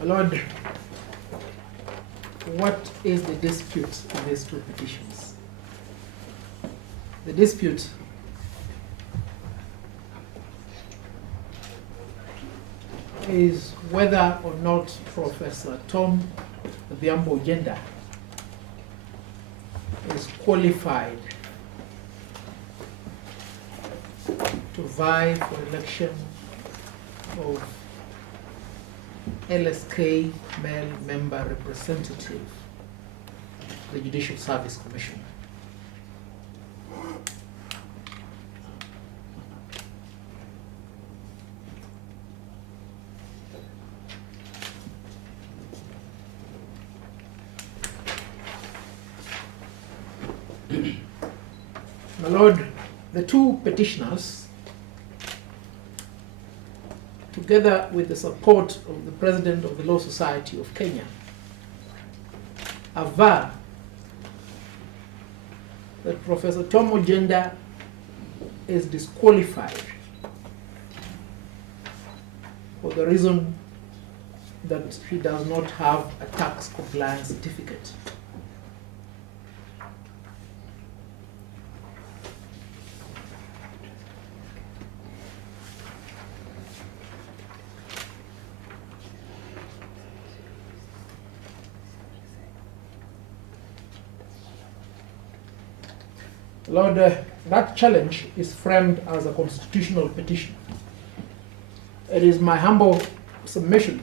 My Lord, what is the dispute in these two petitions? The dispute is whether or not Professor Tom Odhiambo Gender is qualified to vie for election of LSK male member representative, the Judicial Service Commission. My Lord, the two petitioners, together with the support of the President of the Law Society of Kenya, aver that Professor Tom Ogenda is disqualified for the reason that he does not have a tax compliance certificate. Lord, that challenge is framed as a constitutional petition. It is my humble submission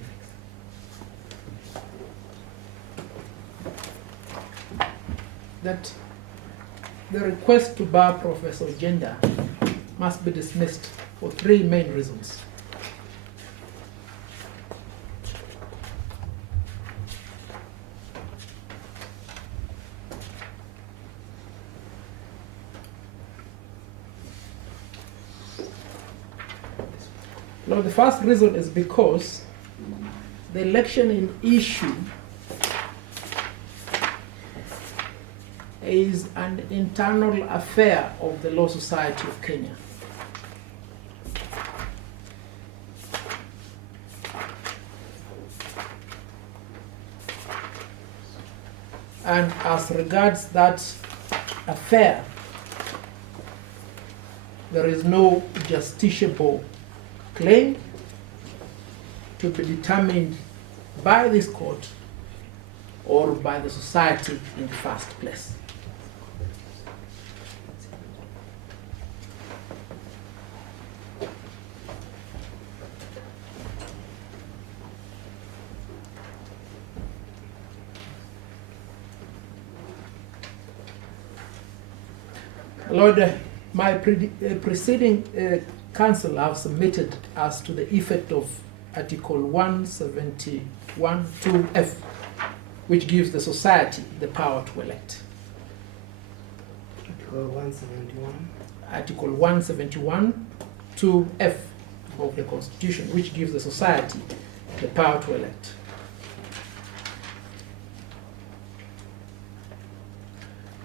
that the request to bar Professor Ogenda must be dismissed for three main reasons. Now, the first reason is because the election in issue is an internal affair of the Law Society of Kenya. And as regards that affair, there is no justiciable claim to be determined by this court or by the society in the first place. Lord, my preceding counsel have submitted as to the effect of Article 171(2)(f), which gives the society the power to elect. Article 171. Article 171(2)(f) of the Constitution, which gives the society the power to elect.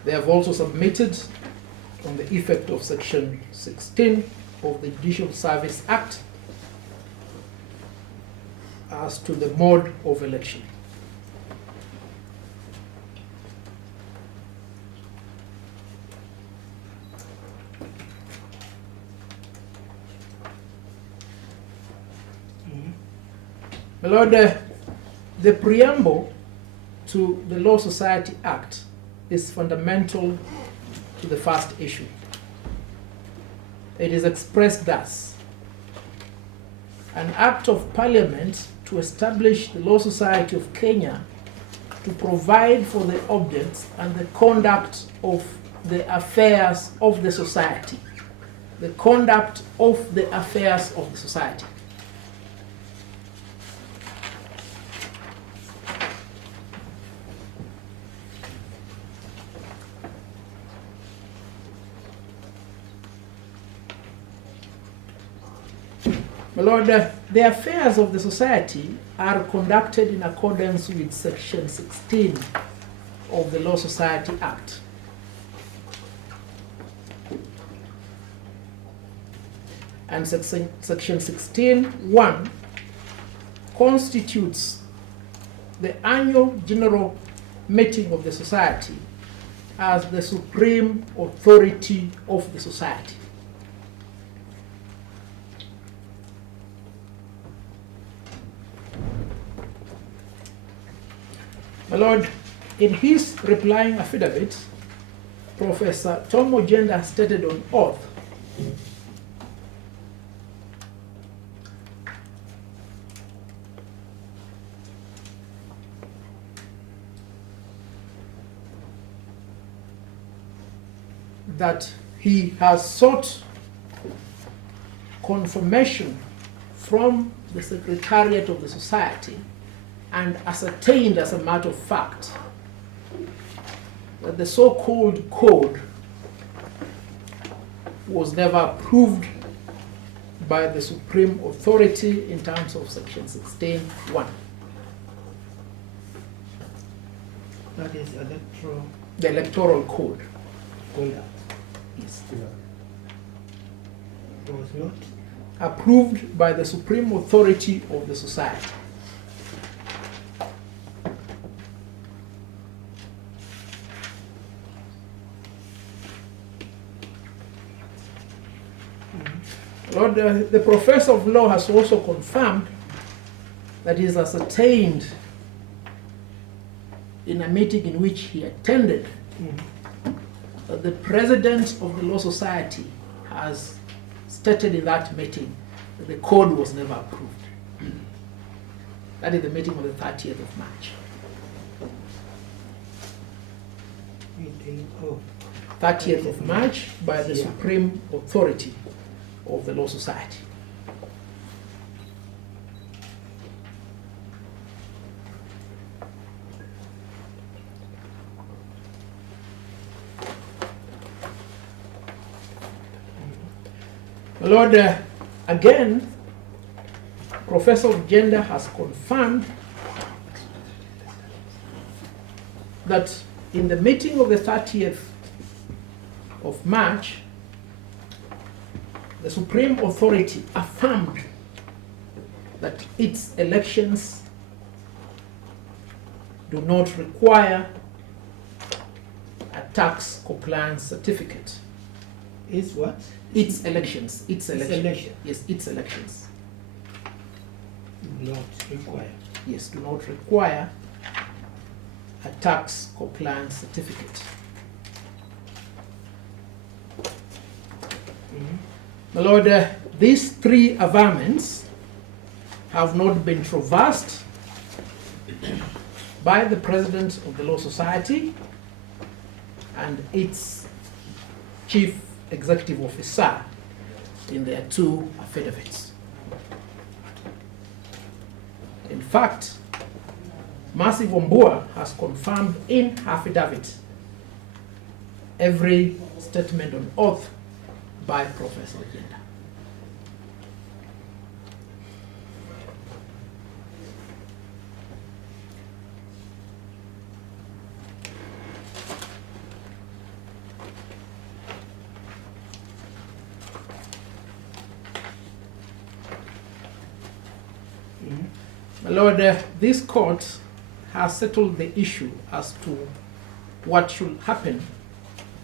They have also submitted on the effect of Section 16 of the Judicial Service Act as to the mode of election. My Lord, the preamble to the Law Society Act is fundamental to the first issue. It is expressed thus: an act of parliament to establish the Law Society of Kenya to provide for the objects and the conduct of the affairs of the society. The conduct of the affairs of the society. My Lord, the affairs of the society are conducted in accordance with Section 16 of the Law Society Act. And Section 16(1) constitutes the annual general meeting of the society as the supreme authority of the society. My Lord, in his replying affidavit, Professor Tom Ojenda stated on oath that he has sought confirmation from the Secretariat of the Society and ascertained as a matter of fact that the so-called code was never approved by the Supreme Authority in terms of Section 16(1). That is The Electoral Code. conduct. Yes. Was not. Approved by the Supreme Authority of the Society. Lord, the professor of law has also confirmed that he has ascertained in a meeting in which he attended that the president of the Law Society has stated in that meeting that the code was never approved. That is the meeting of the 30th of March. Meeting of 30th of March by the Yeah. Supreme Authority of the Law Society. Lord, again, Professor of Gender has confirmed that in the meeting of the 30th of March, the Supreme Authority affirmed that its elections do not require a tax compliance certificate. is what? Its elections. election. Yes, its elections. Not required. Yes, do not require a tax compliance certificate. My Lord, these three averments have not been traversed by the President of the Law Society and its Chief Executive Officer in their two affidavits. In fact, Mercy Wambua has confirmed in her affidavit every statement on oath by Professor Ojenda. My Lord, this court has settled the issue as to what should happen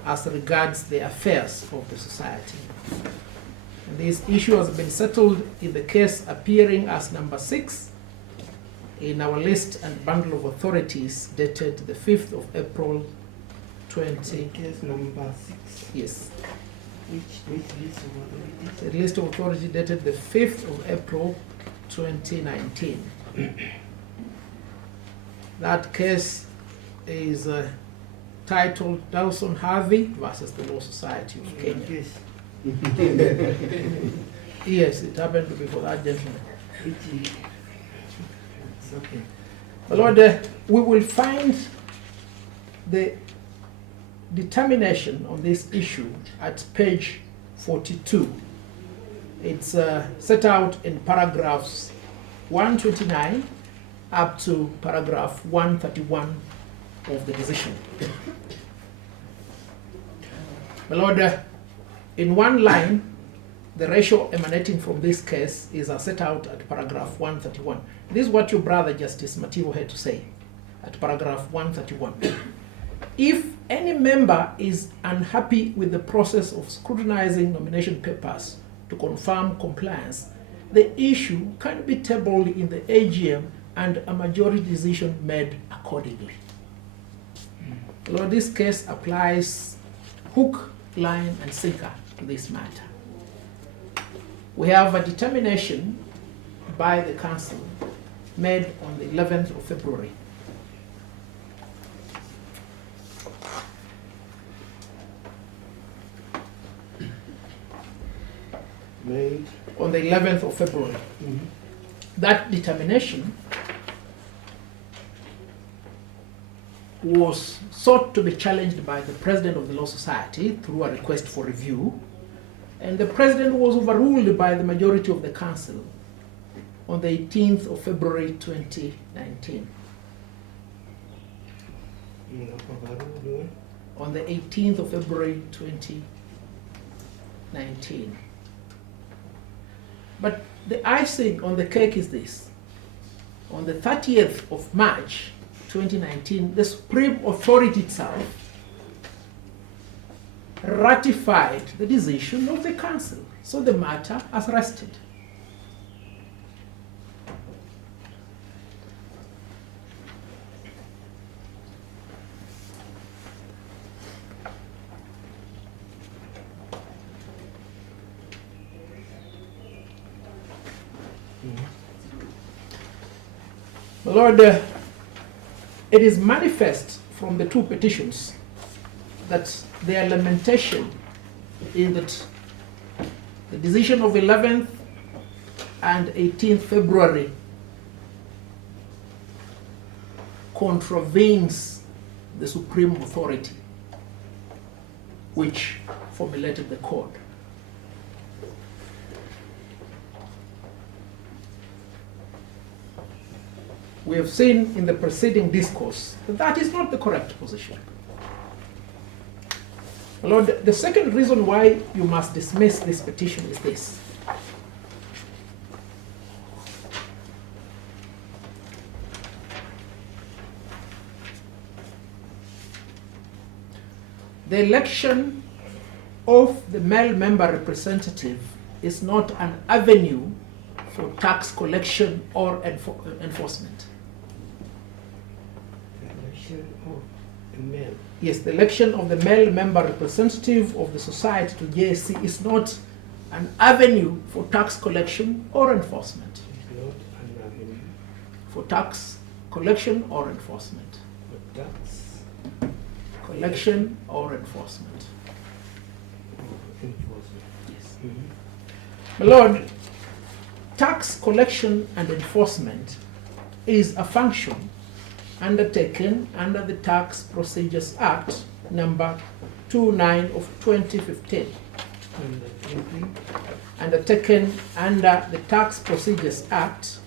as regards the affairs of the society. And this issue has been settled in the case appearing as number 6 in our list and bundle of authorities dated the 5th of April 20. Case number 6. Yes, Which list of authorities? the list of authority dated the 5th of April 2019. That case is titled Dawson Havi versus the Law Society of Kenya. Yes. Yes, it happened before that gentleman. It's okay. My Lord, we will find the determination on this issue at page 42. It's set out in paragraphs 129 up to paragraph 131 of the decision. My Lord, in one line, the ratio emanating from this case is set out at paragraph 131. This is what your brother Justice Mativo had to say at paragraph 131. If any member is unhappy with the process of scrutinizing nomination papers to confirm compliance, the issue can be tabled in the AGM and a majority decision made accordingly. Lord, this case applies hook, line, and sinker to this matter. We have a determination by the council made on the 11th of February. Made. On the 11th of February. Mhm. That determination was sought to be challenged by the president of the Law Society through a request for review, and the president was overruled by the majority of the council on the 18th of February 2019. On the 18th of February 2019. But the icing on the cake is this. On the 30th of March 2019, the Supreme Authority itself ratified the decision of the council. So the matter has rested. My Lord, it is manifest from the two petitions that their lamentation is that the decision of 11th and 18th February contravenes the Supreme Authority which formulated the code. We have seen in the preceding discourse that that is not the correct position. Lord, the second reason why you must dismiss this petition is this. The election of the male member representative is not an avenue for tax collection or enforcement. Of the male. Yes, the election of the male member representative of the society to JSC is not an avenue for tax collection or enforcement. It's not an avenue For tax collection or enforcement. for tax Collection or enforcement. enforcement. Yes. Mhm. My Lord, tax collection and enforcement is a function undertaken under the Tax Procedures Act number 29 of 2015, And the thinking undertaken under the Tax Procedures Act,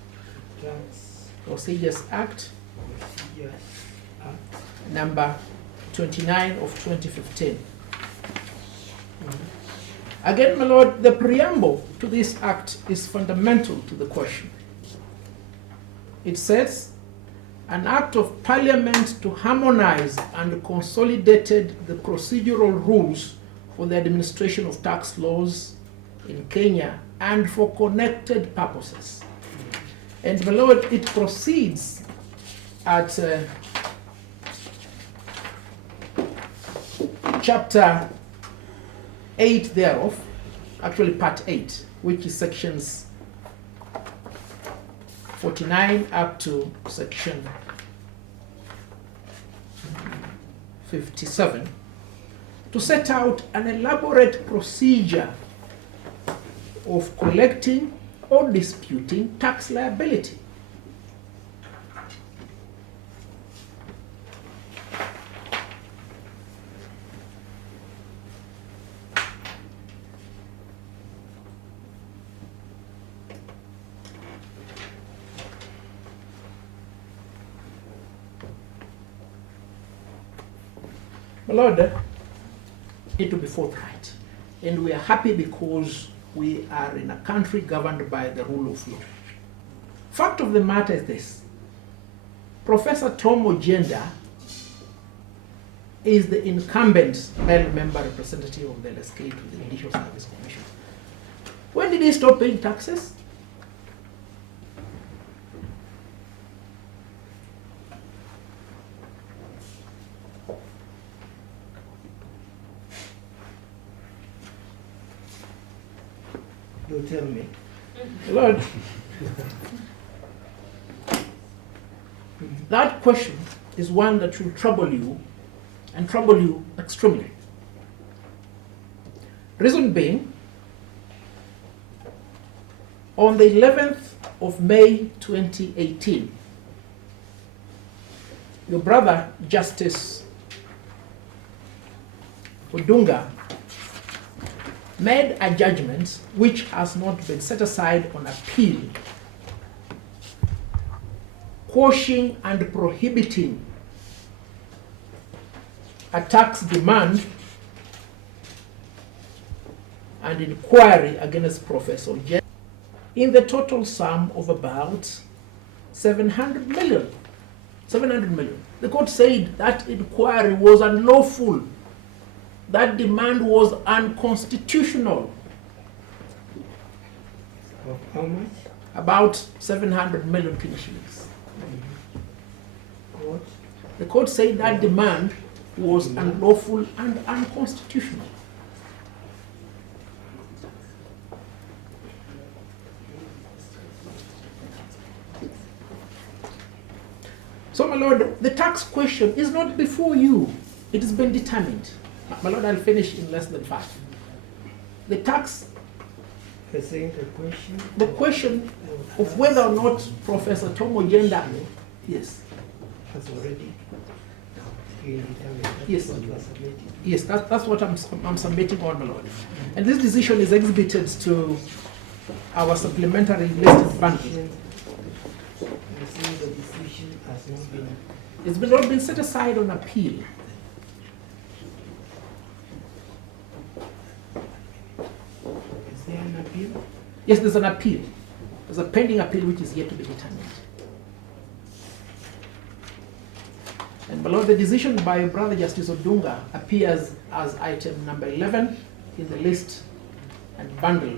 tax Procedures Act procedures act. number 29 of 2015. Mhm. Again, my Lord, the preamble to this act is fundamental to the question. It says, an act of parliament to harmonize and consolidated the procedural rules for the administration of tax laws in Kenya and for connected purposes. And my Lord, it proceeds at chapter 8 thereof, actually part 8, which is sections 49 up to section 57, to set out an elaborate procedure of collecting or disputing tax liability. My Lord, it will be forthright, and we are happy because we are in a country governed by the rule of law. Fact of the matter is this. Professor Tom Ojenda is the incumbent male member representative of the LSK to the Judicial Service Commission. When did he stop paying taxes? You tell me. Lord, that question is one that will trouble you and trouble you extremely. Reason being, on the 11th of May 2018, your brother, Justice Odunga, made a judgment which has not been set aside on appeal, quashing and prohibiting a tax demand and inquiry against Professor Jen in the total sum of about 700 million. 700 million. The court said that inquiry was unlawful. That demand was unconstitutional. Of how much? About 700 million Kenya shillings. What? The court said that demand was unlawful and unconstitutional. So, my lord, the tax question is not before you. It has been determined. My lord, I'll finish in less than 5. The tax, You're saying the question of whether or not Professor Tom Ojenda, yes, has already been determined. That Yes. is what you are submitting. yes, that's what I'm submitting on, my lord. And this decision is exhibited to our supplementary listed bundle. You're saying the decision has not been. It's not been set aside on appeal. Is there an appeal? Yes, there's an appeal. There's a pending appeal which is yet to be determined. And below, the decision by Brother Justice Odunga appears as item number 11 in the list and bundle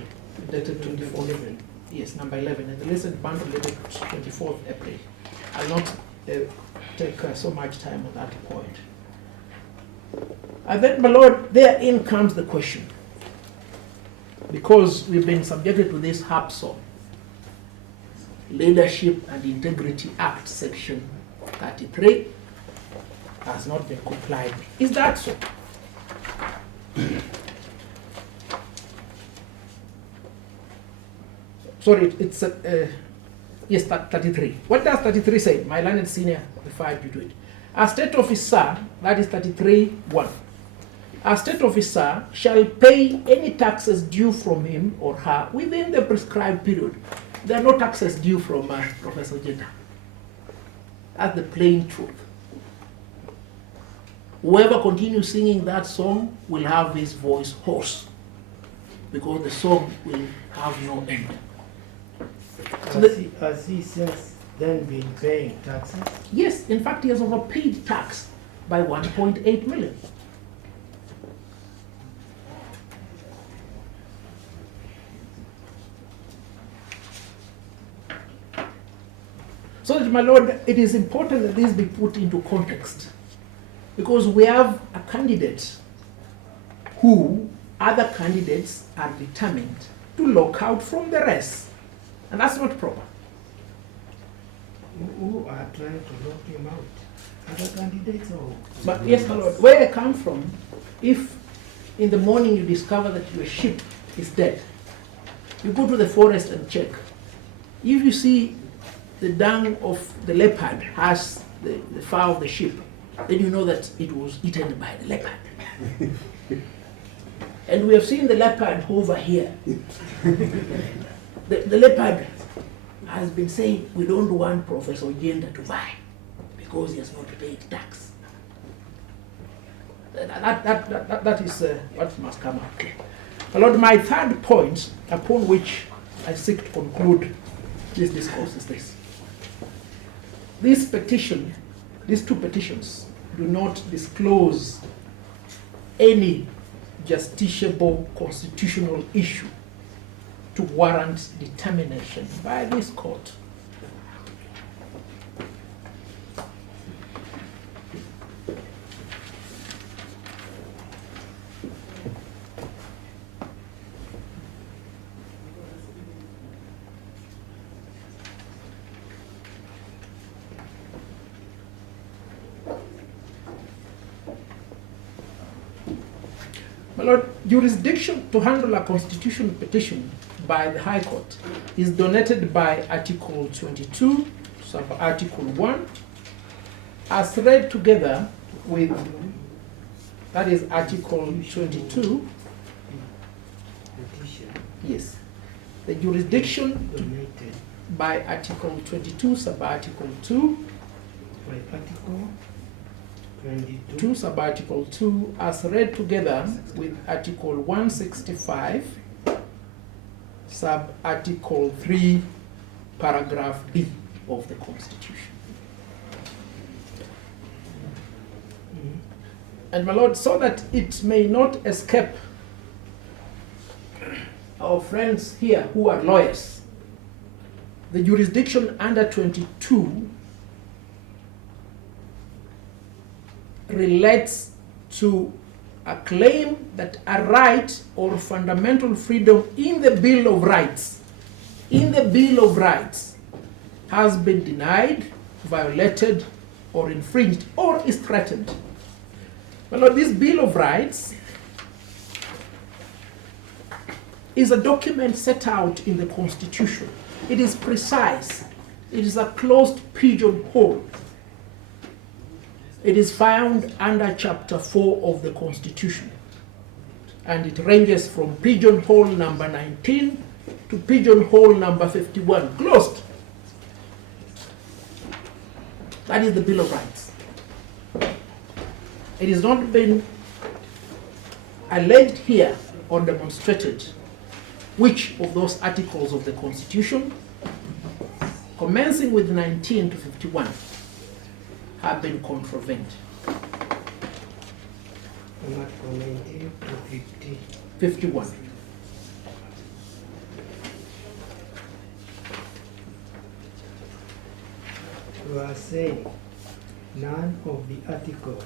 dated 24th. Yes, number 11 in the list and bundle dated 24th April. I'll not take so much time on that point. And then, my lord, therein comes the question. Because we've been subjected to this HAPSO, Leadership and Integrity Act, Section 33, has not been complied with. Is that so? Sorry, it's yes, 33. What does 33 say? My learned senior referred you to it. A state officer, that is 33(1). A state officer shall pay any taxes due from him or her within the prescribed period. There are no taxes due from Professor Jeta. That's the plain truth. Whoever continues singing that song will have his voice hoarse because the song will have no end. So Has he since then been paying taxes? yes, in fact, he has overpaid tax by 1.8 million. So that, my lord, it is important that this be put into context because we have a candidate who other candidates are determined to lock out from the rest, and that's not proper. Who are trying to lock him out? Other candidates or? But yes, my lord, where I come from, if in the morning you discover that your sheep is dead, you go to the forest and check. If you see the dung of the leopard has the fur of the sheep, then you know that it was eaten by the leopard. And we have seen the leopard over here. The leopard has been saying, we don't want Professor Ojenda to buy because he has not paid tax. That is what must come out clear. My Lord, my third point upon which I seek to conclude this discourse is this. This petition, these two petitions, do not disclose any justiciable constitutional issue to warrant determination by this court. My Lord, jurisdiction to handle a constitutional petition by the High Court is donated by Article 22, sub-Article 1, as read together with, that is Article 22. Petition Yes. The jurisdiction donated by Article 22, sub-Article 2, by Article 22. 2 sub-Article 2, as read together with Article 165, sub-Article 3, paragraph B of the Constitution. And my Lord, so that it may not escape our friends here who are lawyers, the jurisdiction under 22 relates to a claim that a right or fundamental freedom in the Bill of Rights, has been denied, violated, or infringed, or is threatened. My Lord, this Bill of Rights is a document set out in the Constitution. It is precise. It is a closed pigeonhole. It is found under Chapter 4 of the Constitution. And it ranges from pigeonhole number 19 to pigeonhole number 51. Closed. That is the Bill of Rights. It has not been alleged here or demonstrated which of those articles of the Constitution, commencing with 19 to 51, have been contravened. From Article 19 to 50. 51. You are saying none of the articles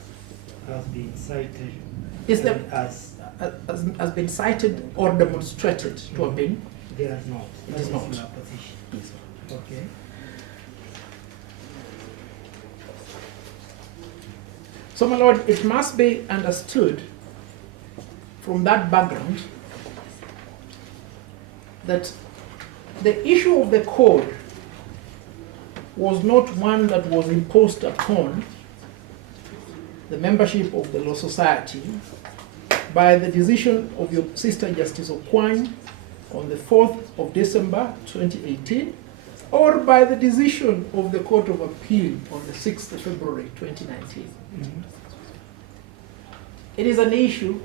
has been cited Is there, as has been cited or demonstrated to have been? there is not. It That is not. your position. Yes. Okay. So, my Lord, it must be understood from that background that the issue of the code was not one that was imposed upon the membership of the Law Society by the decision of your sister Justice Okwany on the 4th of December 2018, or by the decision of the Court of Appeal on the 6th of February 2019. Mhm. It is an issue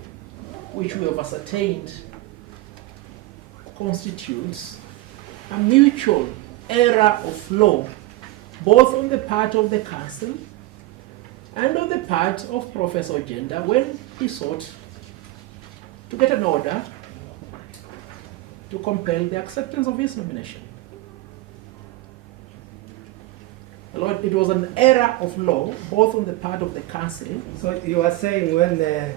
which we have ascertained constitutes a mutual error of law, both on the part of the Council and on the part of Professor Ogenda when he sought to get an order to compel the acceptance of his nomination. Lord, it was an error of law, both on the part of the Council. So you are saying when the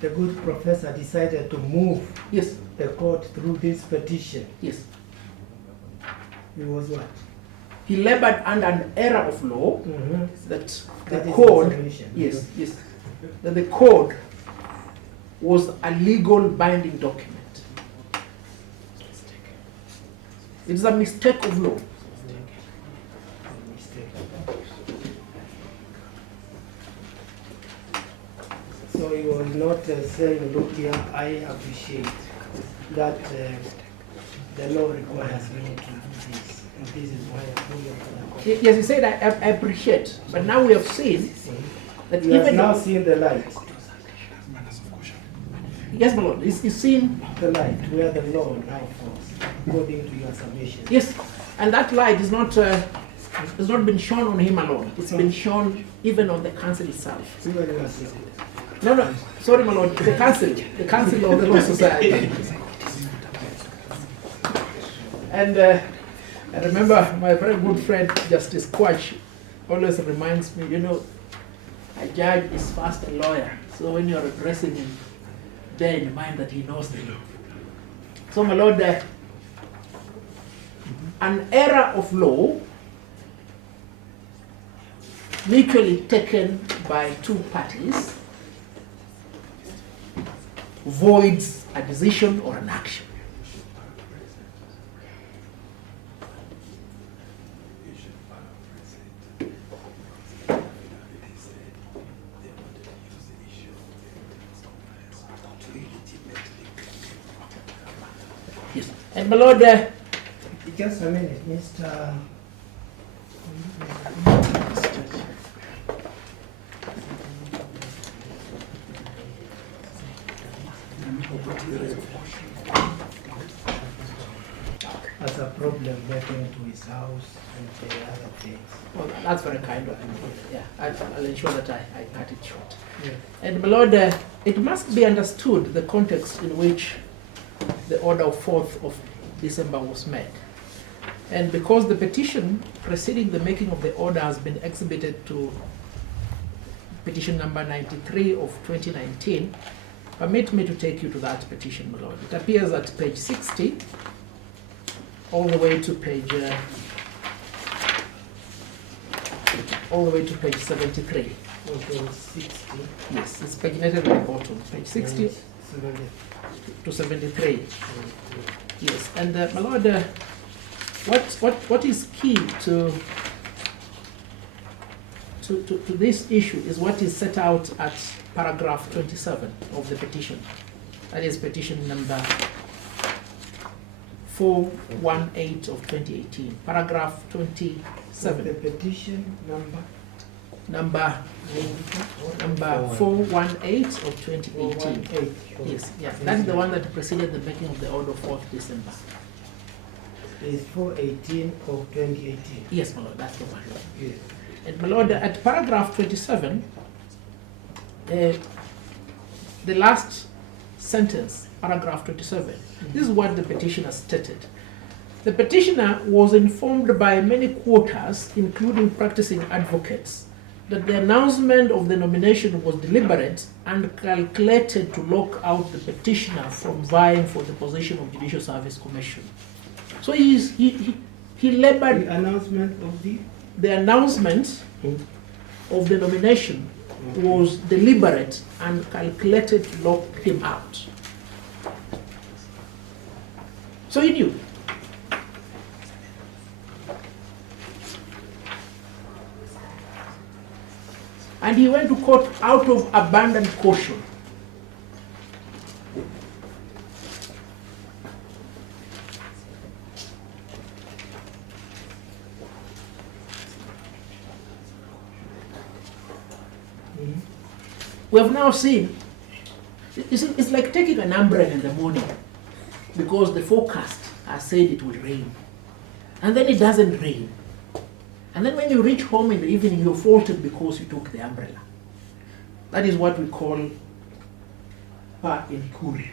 good professor decided to move Yes, the court through this petition, yes. it was what? He labored under an error of law Mm-hmm. that That the is code, the submission. yes, yes, that the code was a legal binding document. It is a mistake of law. So he was not saying, look here, I appreciate that the law requires me to do this, and this is why I bring it to the court. Yes, he said, I appreciate, but now we have seen that He has even now seen the light. Yes, my lord. Is seen. The light where the law now falls, according to your submission. Yes, and that light is not has not been shown on him alone. It's been shown even on the council itself. Even in your city. No, sorry, my lord. The council of the Law Society. And I remember my very good friend Justice Quach always reminds me, a judge is first a lawyer. So when you're addressing him, bear in mind that he knows the law. So, my lord, an error of law mutually taken by two parties voids a decision or an action. Yes, and my lord, Just a minute, Mr. Has a problem getting to his house and the other things. well, that's very kind of you. Yeah, I'll ensure that I cut it short. Yeah. And my lord, it must be understood the context in which the order of 4th of December was made. And because the petition preceding the making of the order has been exhibited to petition number 93 of 2019, permit me to take you to that petition, my lord. It appears at page 60, all the way to page 73. Okay, 60. Yes, it's paginated at the bottom, page 60 to 73. Yes, and my lord, what is key to this issue is what is set out at paragraph 27 of the petition. That is petition number 418 of 2018, paragraph 27. The petition Number 418 of 2018. 418. Yes, yeah, that is the one that preceded the making of the order 4th December. It's 418 of 2018. Yes, my lord, that's the one. Yes. And my lord, at paragraph 27, the last sentence, paragraph 27, this is what the petitioner stated. The petitioner was informed by many quarters, including practicing advocates, that the announcement of the nomination was deliberate and calculated to lock out the petitioner from vying for the position of Judicial Service Commission. So he labored. The announcement of The announcement of the nomination was deliberate and calculated to lock him out. So he knew. And he went to court out of abundant caution. We have now seen, it's like taking an umbrella in the morning because the forecast has said it will rain. And then it doesn't rain. And then when you reach home in the evening, you're faulted because you took the umbrella. That is what we call par incurri.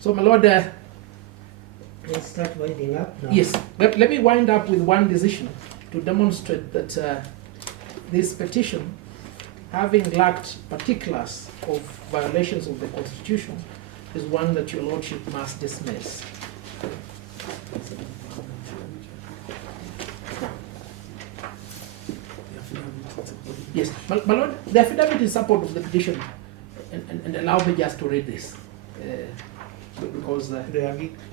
So, my lord, let's start winding up now. yes, let me wind up with one decision to demonstrate that this petition, having lacked particulars of violations of the Constitution, is one that your lordship must dismiss. Yes, my lord, the affidavit in support of the petition, and allow me just to read this, because The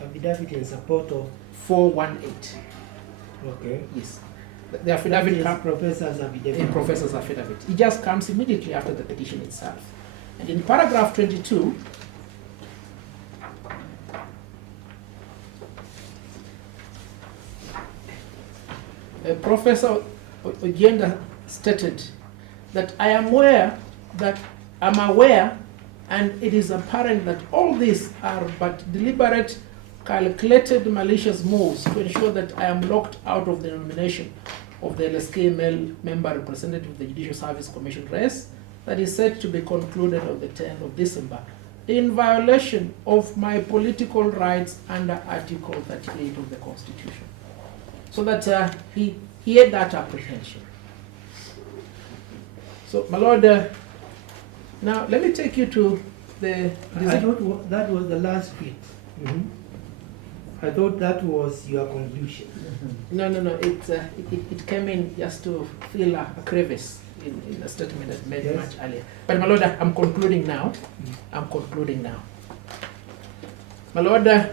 affidavit in support of 418, okay. yes, the affidavit Is comes professor's affidavit. in professor's affidavit. It just comes immediately after the petition itself. And in paragraph 22, Professor Ojenda stated that I'm aware And it is apparent that all these are but deliberate, calculated, malicious moves to ensure that I am locked out of the nomination of the LSK male member representative of the Judicial Service Commission race that is set to be concluded on the 10th of December, in violation of my political rights under Article 38 of the Constitution. So that he had that apprehension. So, my Lord, now let me take you to the... I thought that was the last bit. I thought that was your conclusion. No, it came in just to fill a crevice in the statement that made Yes. much earlier. But my Lord, I'm concluding now. I'm concluding now. My Lord, a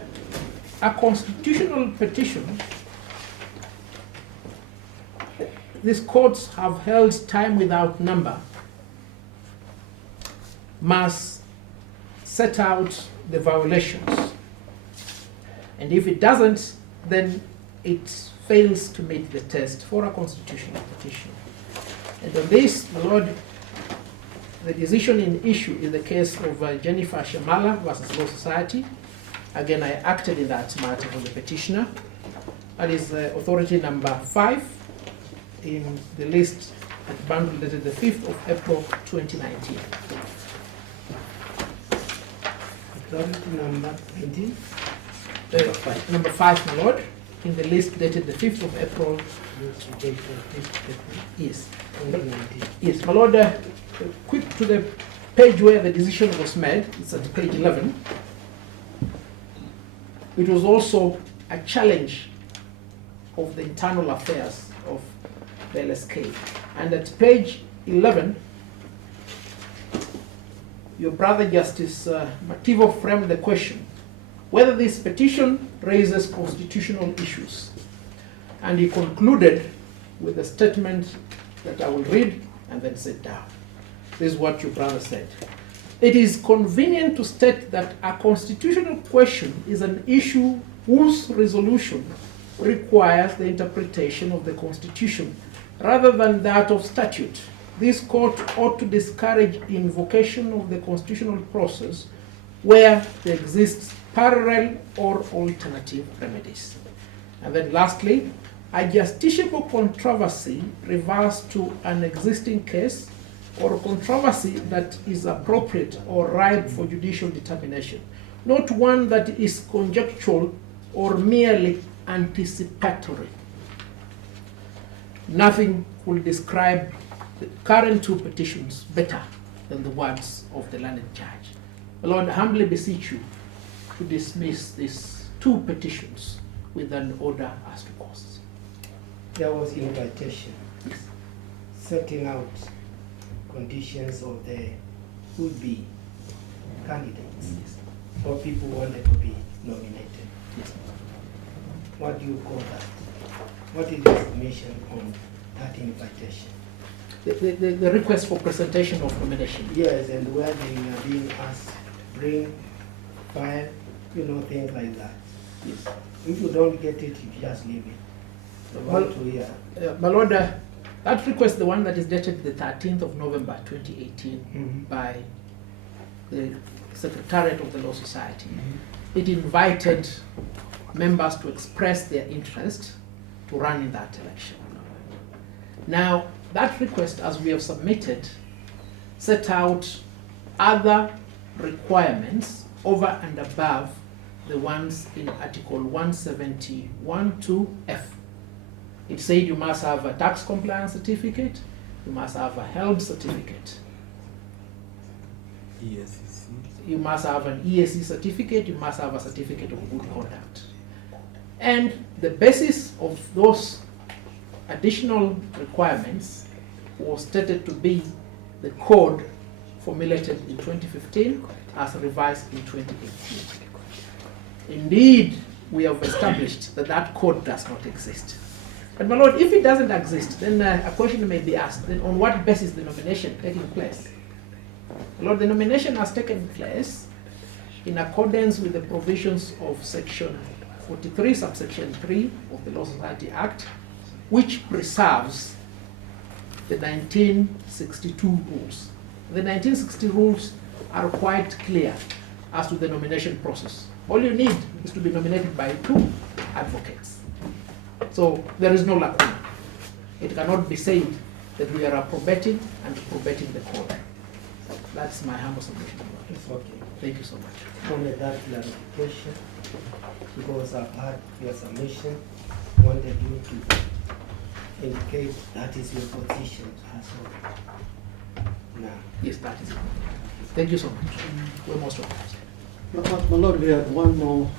constitutional petition, these courts have held time without number, must set out the violations. And if it doesn't, then it fails to meet the test for a constitutional petition. And on this, my Lord, the decision in issue is the case of Jennifer Shamala versus Law Society. Again, I acted in that matter for the petitioner. That is authority number 5 in the list at bundle dated the 5th of April 2019. Authority number 19? Number 5, my Lord, in the list dated the 5th of April. Yes. 2019. Yes, my Lord, quick to the page where the decision was made, it's at page 11. It was also a challenge of the internal affairs of the LSK. And at page 11, your brother Justice Mativo framed the question whether this petition raises constitutional issues. And he concluded with a statement that I will read and then sit down. This is what your brother said. It is convenient to state that a constitutional question is an issue whose resolution requires the interpretation of the Constitution rather than that of statute. This court ought to discourage invocation of the constitutional process where there exists parallel or alternative remedies. And then lastly, a justiciable controversy refers to an existing case or a controversy that is appropriate or ripe for judicial determination, not one that is conjectural or merely anticipatory. Nothing will describe the current two petitions better than the words of the learned judge. Lord, I humbly beseech you to dismiss these two petitions with an order as to costs. There was invitation setting out conditions of the would-be candidates or people who wanted to be nominated. Yes. What do you call that? What is the information on that invitation? The request for presentation of nomination. Yes, and where they are being asked, bring, file, things like that. Yes. If you don't get it, you just leave it. So Well, want to hear. My Lord, that request, the one that is dated the 13th of November 2018 by the Secretariat of the Law Society, it invited members to express their interest to run in that election. Now, that request, as we have submitted, set out other requirements over and above the ones in Article 171(2)(f). It said you must have a tax compliance certificate, you must have a HELB certificate, you must have an ESC certificate, you must have a certificate of good conduct. And the basis of those additional requirements was stated to be the code formulated in 2015 as revised in 2018. Indeed, we have established that that code does not exist. But my Lord, if it doesn't exist, then a question may be asked, then on what basis the nomination taking place? My Lord, the nomination has taken place in accordance with the provisions of Section 43, subsection 3 of the Law Society Act, which preserves the 1962 rules. The 1960 rules are quite clear as to the nomination process. All you need is to be nominated by 2 advocates. So there is no lacuna. It cannot be said that we are approbating and probating the code. That's my humble submission. It's okay. Thank you so much. Only that clarification, because I've had your submission, wanted you to indicate that is your position as of now. Yes, that is it. Thank you so much. We're most welcome. My Lord, we had one more